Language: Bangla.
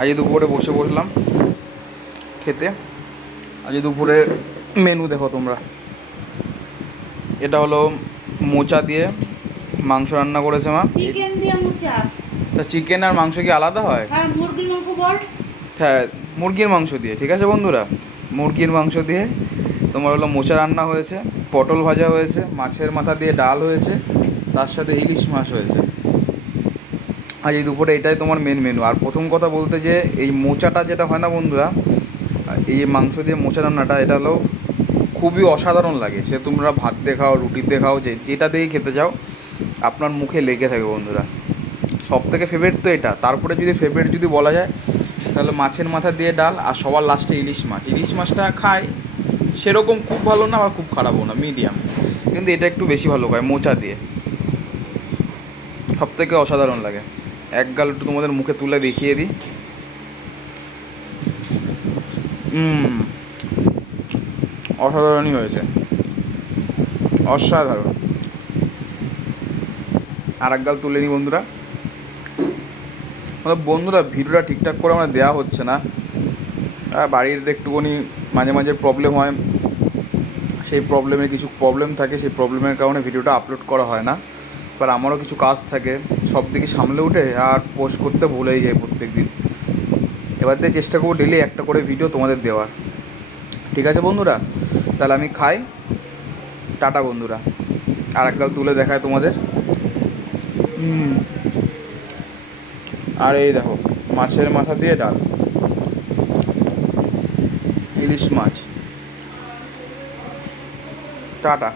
আজ দুপুরে বসে বসলাম খেতে। আজ দুপুরের মেনু দেখো তোমরা, এটা হলো মোচা দিয়ে মাংস রান্না করেছে মা। চিকেন দিয়ে মোচা। তা চিকেন আর মাংস কি আলাদা হয়? হ্যাঁ, মুরগির মাংস বল। হ্যাঁ, মুরগির মাংস দিয়ে, ঠিক আছে বন্ধুরা, মুরগির মাংস দিয়ে তোমার হলো মোচা রান্না হয়েছে, পটল ভাজা হয়েছে, মাছের মাথা দিয়ে ডাল হয়েছে, তার সাথে ইলিশ মাছ হয়েছে। আজ এই দুপুরে এটাই তোমার মেন মেনু। আর প্রথম কথা বলতে যে এই মোচাটা যেটা হয় না বন্ধুরা, এই মাংস দিয়ে মোচা রান্নাটা, এটা হলো খুবই অসাধারণ লাগে। সে তোমরা ভাত দিয়ে খাও, রুটির দিয়ে খাও, যেটা দিয়েই খেতে যাও আপনার মুখে লেগে থাকে বন্ধুরা। সব থেকে ফেভারিট তো এটা। তারপরে যদি ফেভারিট যদি বলা যায় তাহলে মাছের মাথা দিয়ে ডাল, আর সবার লাস্টে ইলিশ মাছ। ইলিশ মাছটা খাই সেরকম খুব ভালো না, আবার খুব খারাপও না, মিডিয়াম, কিন্তু এটা একটু বেশি ভালো খায় মোচা দিয়ে, সব থেকে অসাধারণ লাগে। এক গাল একটু তোমাদের মুখে তুলে দেখিয়ে দিই। অসাধারণই হয়েছে, অসাধারণ। আর এক গাল তুলে নিই বন্ধুরা। বন্ধুরা ভিডিওটা ঠিকঠাক করে আমার দেওয়া হচ্ছে না, বাড়ির একটুখানি মাঝে মাঝে প্রবলেম হয়, সেই প্রবলেমের কিছু প্রবলেম থাকে, সেই প্রবলেমের কারণে ভিডিওটা আপলোড করা হয় না। এবার আমারও কিছু কাজ থাকে, সব দিকে সামলে উঠে আর পোস্ট করতে ভুলেই যাই প্রত্যেক দিন। এবার দিয়ে চেষ্টা করবো ডেলি একটা করে ভিডিও তোমাদের দেওয়ার, ঠিক আছে বন্ধুরা? তাহলে আমি খাই, টাটা বন্ধুরা। আর এক গাল তুলে দেখায় তোমাদের। আর এই দেখো মাছের মাথা দিয়ে ডাল, ইলিশ মাছ। টাটা।